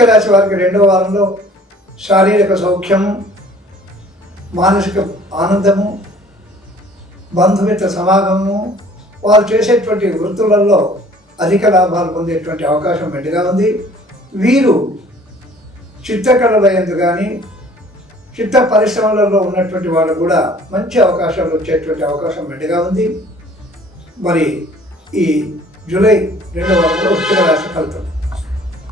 వాళ్ళకి రెండో వారంలో శారీరక సౌఖ్యము మానసిక ఆనందము బంధుమిత్ర సమాగమము వారు చేసేటువంటి వృత్తులలో అధిక లాభాలు పొందేటువంటి అవకాశం మెండుగా ఉంది. వీరు చిత్రకళల ఎందు కానీ చిత్త పరిశ్రమలలో ఉన్నటువంటి వాళ్ళు కూడా మంచి అవకాశాలు వచ్చేటువంటి అవకాశం మెండుగా ఉంది. మరి ఈ జూలై రెండవ వారంలో ఉత్తర రాశి ఫలితం.